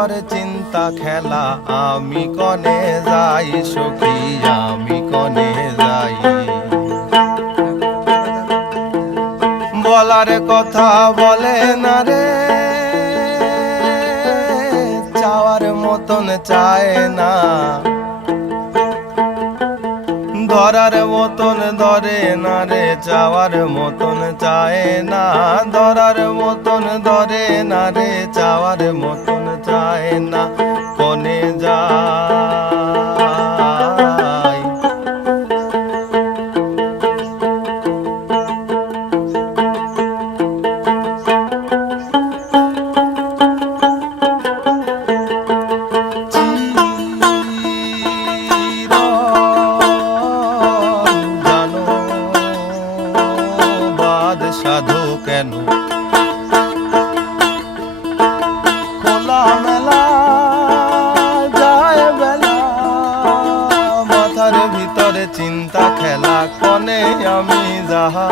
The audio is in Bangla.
ভিতরে চিন্তা খেলা, আমি কনে যাই সখী, আমি কনে যাই। বলার কথা বলে না রে, চাওয়ার মতন চায় না, ধরার মতন ধরে না রে, চাওয়ার মতন চায় না, ধরার মতন ধরে না রে, চাওয়ার মতন চায় না। কনে যাই সাধু কেন খোলা মেলা যায় বেলা, মাথার ভিতরে চিন্তা খেলা, কনে আমি যাহা